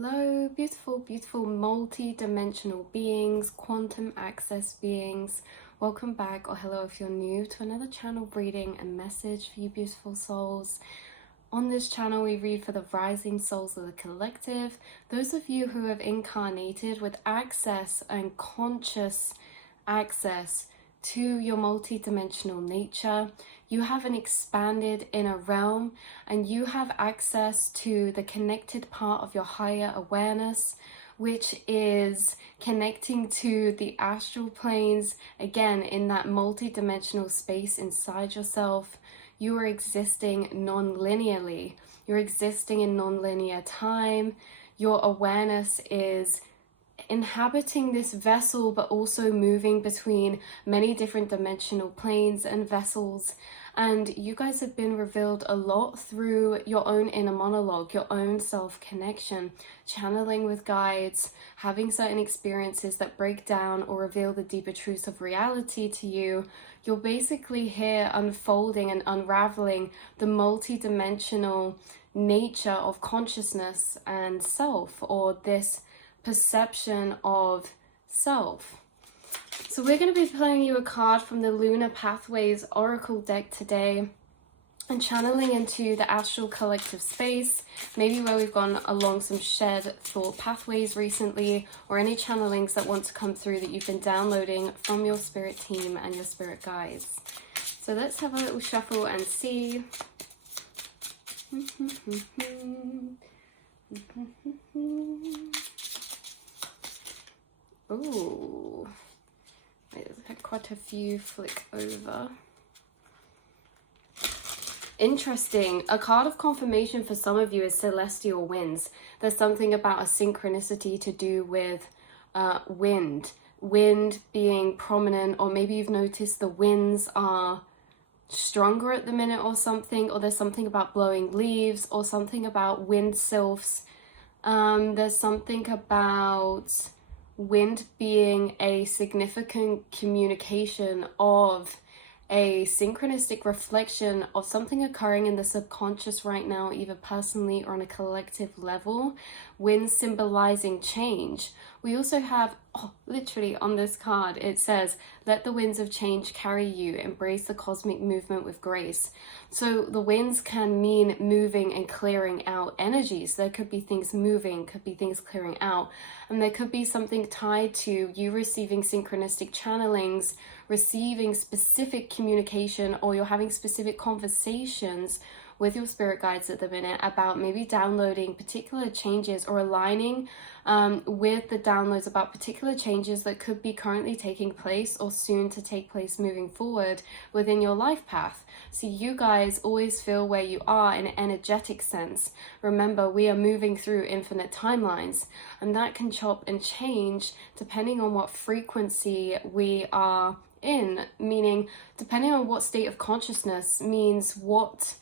Hello, beautiful, beautiful multi-dimensional beings, quantum access beings. Welcome back, or hello if you're new, to another channel reading and message for you beautiful souls. On this channel, we read for the rising souls of the collective, those of you who have incarnated with access and conscious access to your multi-dimensional nature. You have an expanded inner realm and you have access to the connected part of your higher awareness, which is connecting to the astral planes, again in that multi-dimensional space inside yourself. You are existing non-linearly. You're existing in non-linear time. Your awareness is inhabiting this vessel, but also moving between many different dimensional planes and vessels. And you guys have been revealed a lot through your own inner monologue, your own self-connection, channeling with guides, having certain experiences that break down or reveal the deeper truths of reality to you. You're basically here unfolding and unraveling the multi-dimensional nature of consciousness and self, or this perception of self. So we're going to be playing you a card from the Lunar Pathways Oracle deck today and channeling into the astral collective space, maybe where we've gone along some shared thought pathways recently, or any channelings that want to come through that you've been downloading from your spirit team and your spirit guides. So let's have a little shuffle and see. Ooh, there's quite a few flick over. Interesting. A card of confirmation for some of you is celestial winds. There's something about a synchronicity to do with wind being prominent, or maybe you've noticed the winds are stronger at the minute or something, or there's something about blowing leaves, or something about wind sylphs. There's something about wind being a significant communication of a synchronistic reflection of something occurring in the subconscious right now, either personally or on a collective level. Wind symbolizing change. We also have, literally on this card, it says, let the winds of change carry you, embrace the cosmic movement with grace. So the winds can mean moving and clearing out energies. There could be things moving, could be things clearing out, and there could be something tied to you receiving synchronistic channelings, receiving specific communication, or you're having specific conversations with your spirit guides at the minute about maybe downloading particular changes, or aligning with the downloads about particular changes that could be currently taking place or soon to take place moving forward within your life path. So you guys always feel where you are in an energetic sense. Remember, we are moving through infinite timelines, and that can chop and change depending on what frequency we are in, meaning depending on what state of consciousness means what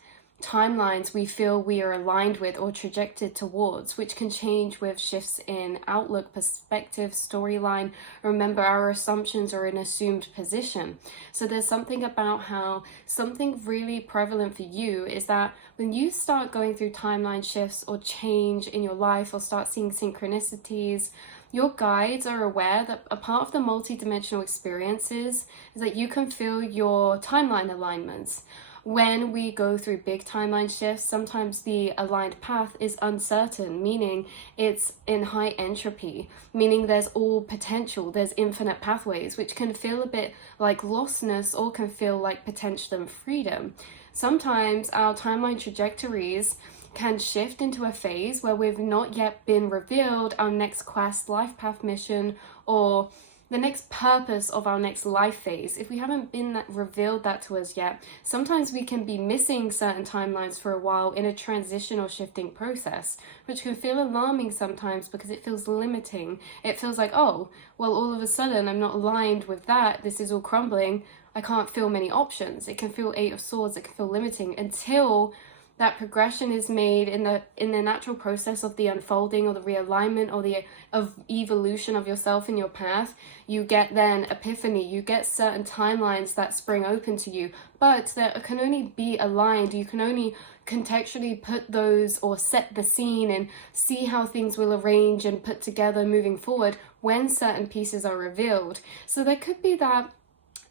timelines we feel we are aligned with or trajected towards, which can change with shifts in outlook, perspective, storyline. Remember, our assumptions are in assumed position. So there's something about how something really prevalent for you is that when you start going through timeline shifts or change in your life, or start seeing synchronicities, your guides are aware that a part of the multi-dimensional experiences is that you can feel your timeline alignments. When we go through big timeline shifts, sometimes the aligned path is uncertain, meaning it's in high entropy, meaning there's all potential, there's infinite pathways, which can feel a bit like lostness, or can feel like potential and freedom. Sometimes our timeline trajectories can shift into a phase where we've not yet been revealed our next quest, life path mission, or the next purpose of our next life phase. If we haven't been revealed that to us yet, sometimes we can be missing certain timelines for a while in a transition or shifting process, which can feel alarming sometimes because it feels limiting. It feels like, oh, well, all of a sudden I'm not aligned with that. This is all crumbling. I can't feel many options. It can feel Eight of Swords. It can feel limiting until that progression is made in the natural process of the unfolding or the realignment or the of evolution of yourself in your path. You get then epiphany, you get certain timelines that spring open to you, but that can only be aligned. You can only contextually put those or set the scene and see how things will arrange and put together moving forward when certain pieces are revealed. So there could be that,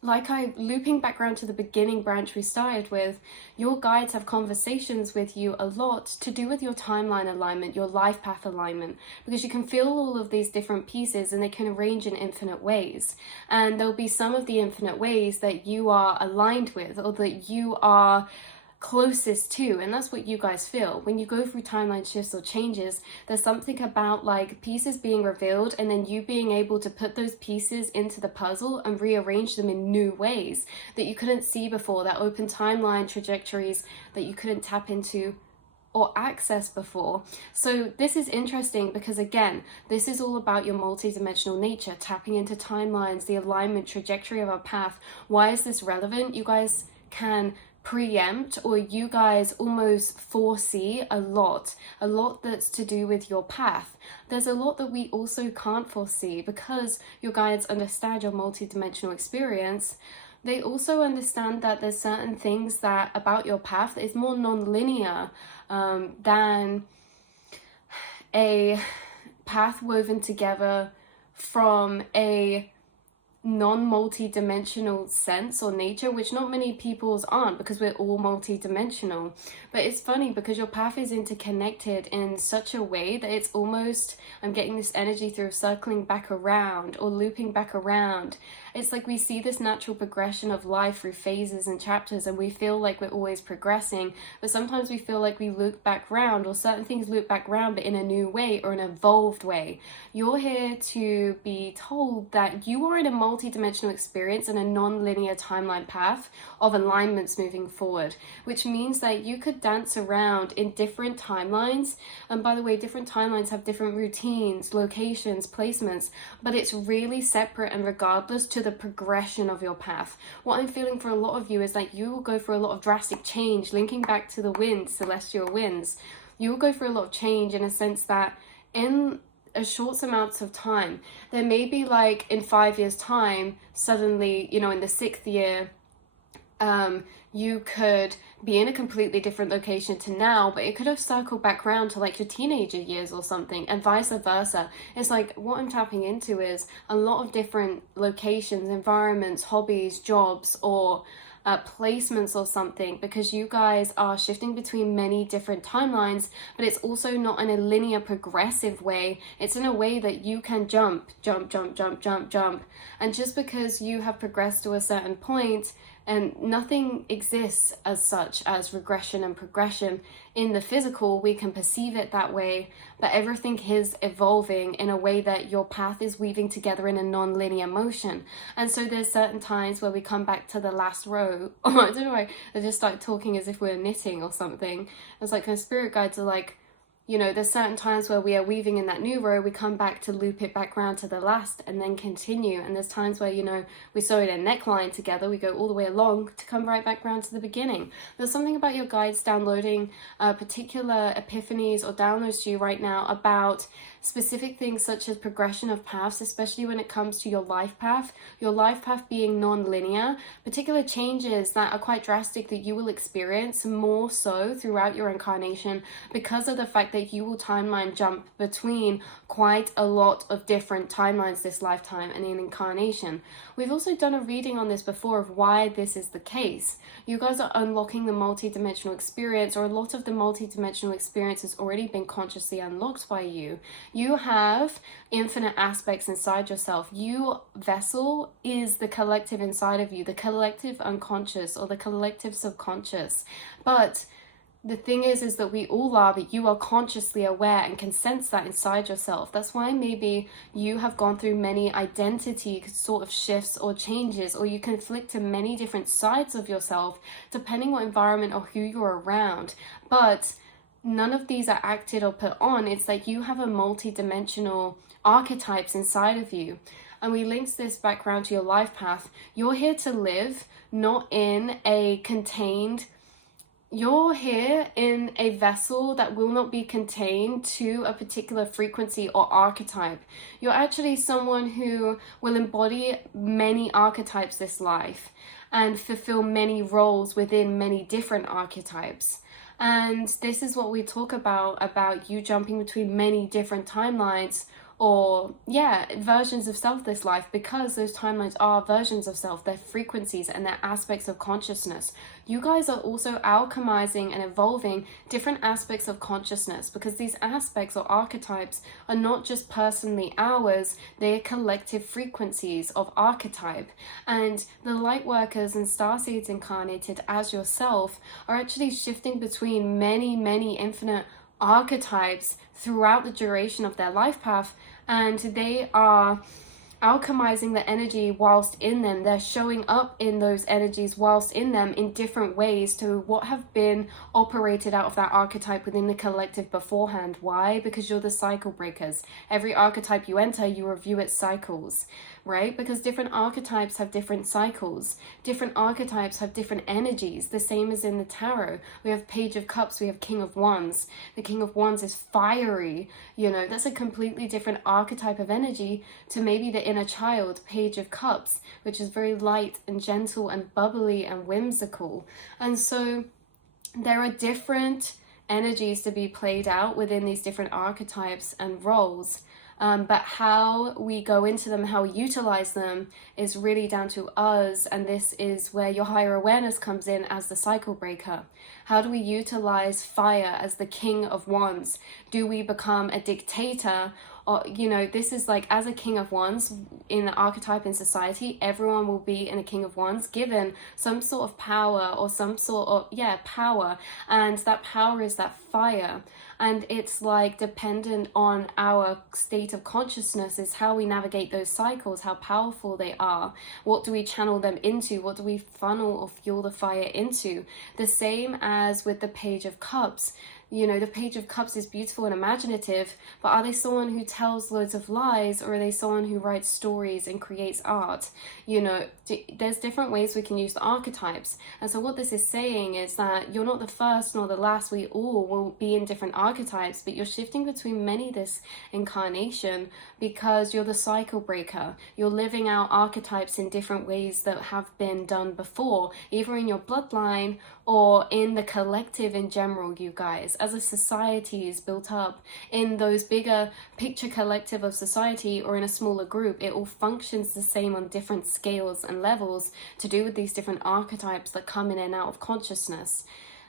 like looping back around to the beginning branch we started with, your guides have conversations with you a lot to do with your timeline alignment, your life path alignment, because you can feel all of these different pieces and they can arrange in infinite ways. And there'll be some of the infinite ways that you are aligned with or that you are closest to, and that's what you guys feel when you go through timeline shifts or changes. There's something about like pieces being revealed and then you being able to put those pieces into the puzzle and rearrange them in new ways that you couldn't see before, that open timeline trajectories that you couldn't tap into or access before. So this is interesting because, again, this is all about your multidimensional nature, tapping into timelines, the alignment trajectory of our path. Why is this relevant? You guys can preempt, or you guys almost foresee a lot that's to do with your path. There's a lot that we also can't foresee because your guides understand your multidimensional experience. They also understand that there's certain things that about your path that is more non-linear than a path woven together from a non-multi-dimensional sense or nature, which not many people's aren't, because we're all multi-dimensional. But it's funny because your path is interconnected in such a way that it's almost, I'm getting this energy through circling back around or looping back around. It's like we see this natural progression of life through phases and chapters, and we feel like we're always progressing, but sometimes we feel like we loop back round, or certain things loop back round, but in a new way or an evolved way. You're here to be told that you are in a multi-dimensional experience and a non-linear timeline path of alignments moving forward, which means that you could dance around in different timelines. And by the way, different timelines have different routines, locations, placements, but it's really separate and regardless to the progression of your path. What I'm feeling for a lot of you is that you will go through a lot of drastic change, linking back to the winds, celestial winds. You will go through a lot of change in a sense that in a short amount of time, there may be like in 5 years time, suddenly, you know, in the 6th year, you could be in a completely different location to now, but it could have circled back around to like your teenager years or something, and vice versa. It's like what I'm tapping into is a lot of different locations, environments, hobbies, jobs, or placements or something, because you guys are shifting between many different timelines, but it's also not in a linear progressive way. It's in a way that you can jump. And just because you have progressed to a certain point, and nothing exists as such as regression and progression in the physical, we can perceive it that way, but everything is evolving in a way that your path is weaving together in a non-linear motion. And so there's certain times where we come back to the last row, or I don't know why I just start talking as if we're knitting or something. It's like my spirit guides are like, you know, there's certain times where we are weaving in that new row, we come back to loop it back round to the last and then continue. And there's times where, you know, we sewed a neckline together, we go all the way along to come right back round to the beginning. There's something about your guides downloading particular epiphanies or downloads to you right now about specific things such as progression of paths, especially when it comes to your life path being non-linear, particular changes that are quite drastic that you will experience more so throughout your incarnation because of the fact that you will timeline jump between quite a lot of different timelines this lifetime and in incarnation. We've also done a reading on this before of why this is the case. You guys are unlocking the multi-dimensional experience, or a lot of the multi-dimensional experience has already been consciously unlocked by you. You have infinite aspects inside yourself. You, vessel, is the collective inside of you, the collective unconscious or the collective subconscious. But the thing is that we all are, but you are consciously aware and can sense that inside yourself. That's why maybe you have gone through many identity sort of shifts or changes, or you conflict in many different sides of yourself, depending what environment or who you're around. But none of these are acted or put on. It's like you have a multi-dimensional archetypes inside of you. And we linked this back around to your life path. You're here to live, not in a contained, you're here in a vessel that will not be contained to a particular frequency or archetype. You're actually someone who will embody many archetypes this life and fulfill many roles within many different archetypes. And this is what we talk about you jumping between many different timelines, or versions of self this life, because those timelines are versions of self, they're frequencies and they're aspects of consciousness. You guys are also alchemizing and evolving different aspects of consciousness, because these aspects or archetypes are not just personally ours, they're collective frequencies of archetype. And the light workers and starseeds incarnated as yourself are actually shifting between many infinite archetypes throughout the duration of their life path, and they are alchemizing the energy whilst in them. They're showing up in those energies whilst in them in different ways to what have been operated out of that archetype within the collective beforehand. Why? Because you're the cycle breakers. Every archetype you enter, you review its cycles, right? Because different archetypes have different cycles. Different archetypes have different energies, the same as in the tarot. We have Page of Cups, we have King of Wands. The King of Wands is fiery, that's a completely different archetype of energy to maybe the inner child, Page of Cups, which is very light and gentle and bubbly and whimsical. And so there are different energies to be played out within these different archetypes and roles. But how we go into them, how we utilize them, is really down to us. And this is where your higher awareness comes in as the cycle breaker. How do we utilize fire as the King of Wands? Do we become a dictator? Or, this is like, as a King of Wands in the archetype in society, everyone will be in a King of Wands given some sort of power, or some sort of, power. And that power is that fire. And it's like dependent on our state of consciousness is how we navigate those cycles, how powerful they are. What do we channel them into? What do we funnel or fuel the fire into? The same as with the Page of Cups. The Page of Cups is beautiful and imaginative, but are they someone who tells loads of lies, or are they someone who writes stories and creates art? There's different ways we can use the archetypes. And so what this is saying is that you're not the first nor the last. We all will be in different archetypes, but you're shifting between many this incarnation because you're the cycle breaker. You're living out archetypes in different ways that have been done before, either in your bloodline or in the collective in general, you guys. As a society is built up in those bigger picture collective of society, or in a smaller group, it all functions the same on different scales and levels to do with these different archetypes that come in and out of consciousness.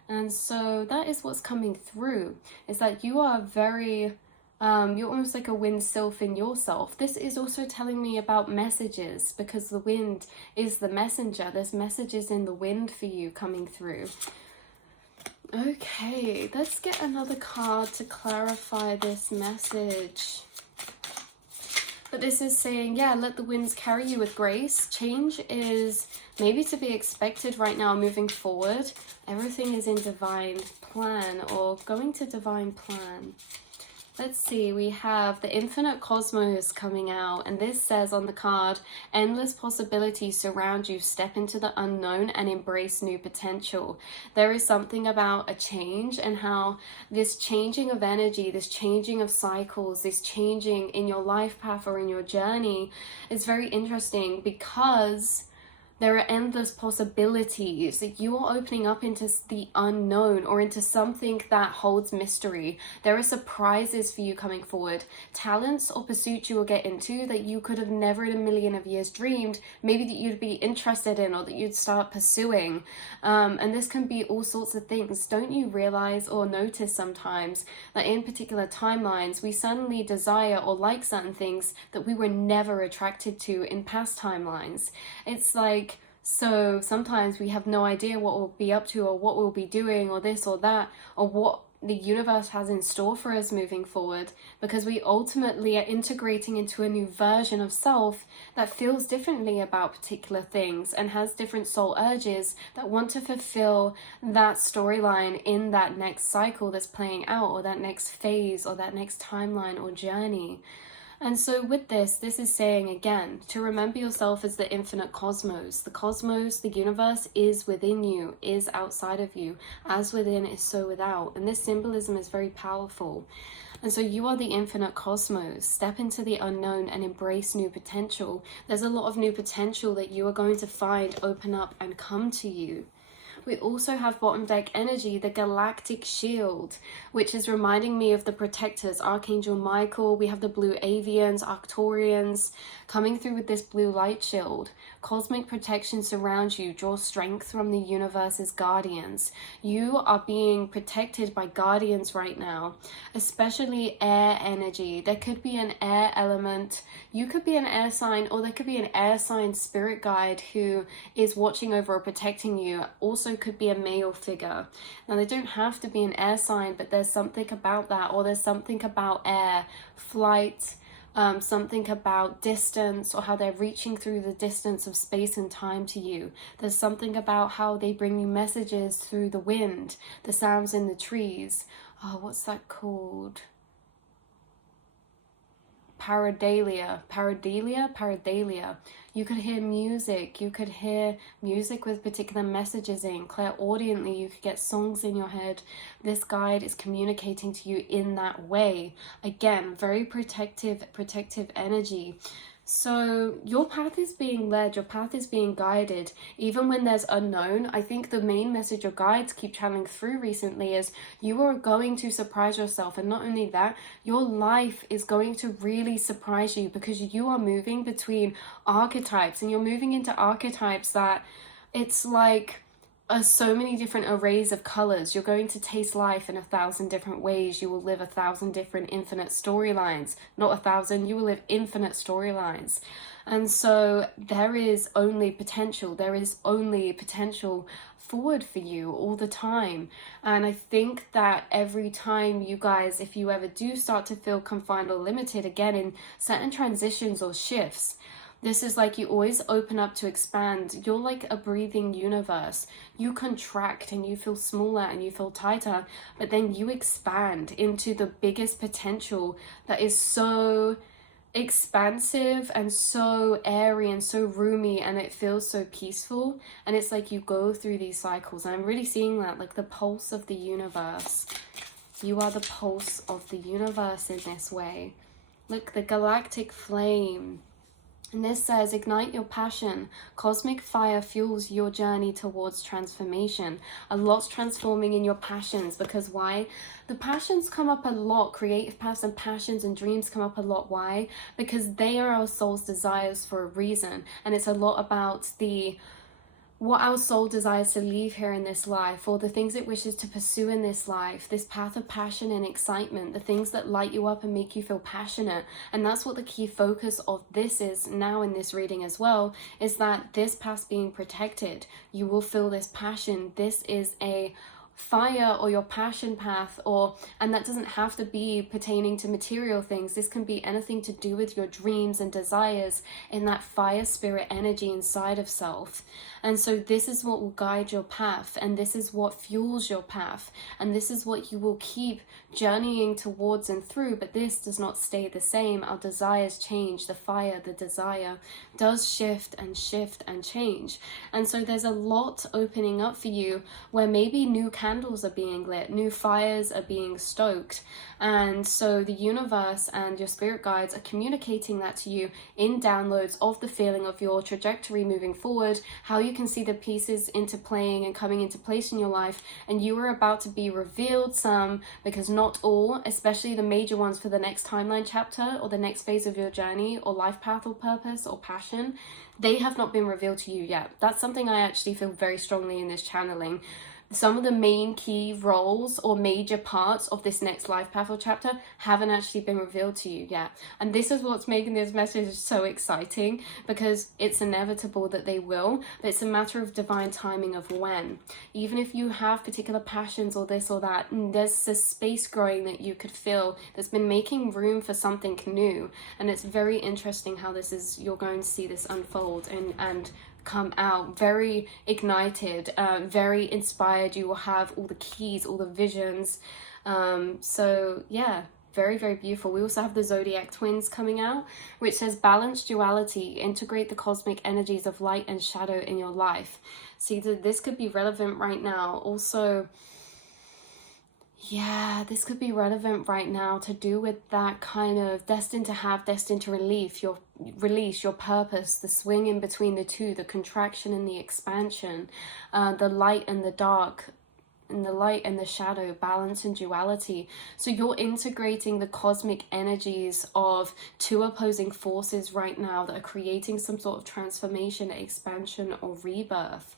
And so that is what's coming through, is that you are very you're almost like a wind sylph in yourself. This is also telling me about messages, because the wind is the messenger. There's messages in the wind for you coming through. Okay, let's get another card to clarify this message. But this is saying, let the winds carry you with grace. Change is maybe to be expected right now moving forward. Everything is in divine plan, or going to divine plan. Let's see, we have the infinite cosmos coming out, and this says on the card, endless possibilities surround you. Step into the unknown and embrace new potential. There is something about a change, and how this changing of energy, this changing of cycles, this changing in your life path or in your journey is very interesting, because there are endless possibilities. You are opening up into the unknown, or into something that holds mystery. There are surprises for you coming forward. Talents or pursuits you will get into that you could have never in a million of years dreamed, maybe that you'd be interested in, or that you'd start pursuing. And this can be all sorts of things. Don't you realize or notice sometimes that in particular timelines, we suddenly desire or like certain things that we were never attracted to in past timelines? It's like, so sometimes we have no idea what we'll be up to, or what we'll be doing, or this or that, or what the universe has in store for us moving forward, because we ultimately are integrating into a new version of self that feels differently about particular things and has different soul urges that want to fulfill that storyline in that next cycle that's playing out, or that next phase, or that next timeline or journey. And so with this is saying again, to remember yourself as the infinite cosmos. The cosmos, the universe is within you, is outside of you. As within is so without. And this symbolism is very powerful. And so you are the infinite cosmos. Step into the unknown and embrace new potential. There's a lot of new potential that you are going to find open up and come to you. We also have bottom deck energy, the galactic shield, which is reminding me of the protectors, Archangel Michael. We have the blue avians, Arcturians, coming through with this blue light shield. Cosmic protection surrounds you. Draw strength from the universe's guardians. You are being protected by guardians right now, especially air energy. There could be an air element. You could be an air sign, or there could be an air sign spirit guide who is watching over or protecting you. Also could be a male figure. Now, they don't have to be an air sign, but there's something about that, or there's something about air, flight, something about distance, or how they're reaching through the distance of space and time to you. There's something about how they bring you messages through the wind, the sounds in the trees. Oh, what's that called? Paradalia. You could hear music. You could hear music with particular messages in. Clairaudiently, you could get songs in your head. This guide is communicating to you in that way. Again, very protective energy. So your path is being led, your path is being guided, even when there's unknown. I think the main message your guides keep channeling through recently is you are going to surprise yourself. And not only that, your life is going to really surprise you, because you are moving between archetypes, and you're moving into archetypes that it's like so many different arrays of colors. You're going to taste life in 1,000 different ways. You will live 1,000 different infinite storylines. Not 1,000, you will live infinite storylines. And so there is only potential. There is only potential forward for you all the time. And I think that every time you guys, if you ever do start to feel confined or limited, again, in certain transitions or shifts, this is like you always open up to expand. You're like a breathing universe. You contract and you feel smaller and you feel tighter, but then you expand into the biggest potential that is so expansive and so airy and so roomy, and it feels so peaceful. And it's like you go through these cycles, and I'm really seeing that, like the pulse of the universe. You are the pulse of the universe in this way. Look, the galactic flame. And this says, ignite your passion. Cosmic fire fuels your journey towards transformation. A lot's transforming in your passions, because why? The passions come up a lot. Creative paths and passions and dreams come up a lot. Why? Because they are our soul's desires for a reason. And it's a lot about what our soul desires to leave here in this life, or the things it wishes to pursue in this life, this path of passion and excitement, the things that light you up and make you feel passionate. And that's what the key focus of this is now in this reading as well, is that this path being protected, you will feel this passion. This is a fire, or your passion path, and that doesn't have to be pertaining to material things. This can be anything to do with your dreams and desires in that fire spirit energy inside of self. And so this is what will guide your path, and this is what fuels your path, and this is what you will keep journeying towards and through. But this does not stay the same. Our desires change. The fire, the desire does shift and change. And so there's a lot opening up for you, where maybe new candles are being lit, new fires are being stoked. And so the universe and your spirit guides are communicating that to you in downloads of the feeling of your trajectory moving forward, how you can see the pieces interplaying and coming into place in your life. And you are about to be revealed some, because not all, especially the major ones for the next timeline chapter or the next phase of your journey or life path or purpose or passion, they have not been revealed to you yet. That's something I actually feel very strongly in this channeling. Some of the main key roles or major parts of this next life path or chapter haven't actually been revealed to you yet. And this is what's making this message so exciting, because it's inevitable that they will, but it's a matter of divine timing of when. Even if you have particular passions or this or that, there's this space growing that you could feel that's been making room for something new. And it's very interesting how this is, you're going to see this unfold and come out very ignited, very inspired. You will have all the keys, all the visions. So yeah, very, very beautiful. We also have the zodiac twins coming out, which says balance duality, integrate the cosmic energies of light and shadow in your life. See, this could be relevant right now. Also, yeah, this could be relevant right now to do with that kind of destined to have, destined to release your purpose, the swing in between the two, the contraction and the expansion, the light and the dark, and the light and the shadow, balance and duality. So you're integrating the cosmic energies of two opposing forces right now that are creating some sort of transformation, expansion, or rebirth.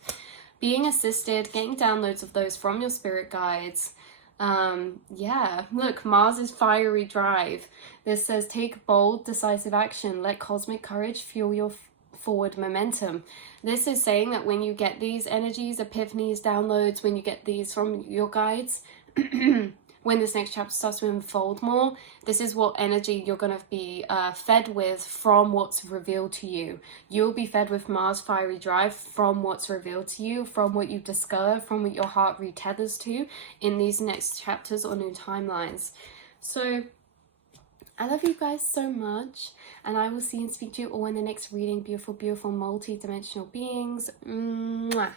Being assisted, getting downloads of those from your spirit guides. Yeah, look, Mars's fiery drive. This says take bold, decisive action. Let cosmic courage fuel your forward momentum. This is saying that when you get these energies, epiphanies, downloads, when you get these from your guides, when this next chapter starts to unfold more, this is what energy you're going to be fed with from what's revealed to you. You'll be fed with Mars fiery drive from what's revealed to you, from what you discover, from what your heart retethers to in these next chapters or new timelines. So I love you guys so much, and I will see and speak to you all in the next reading. Beautiful, beautiful, multi-dimensional beings. Mwah.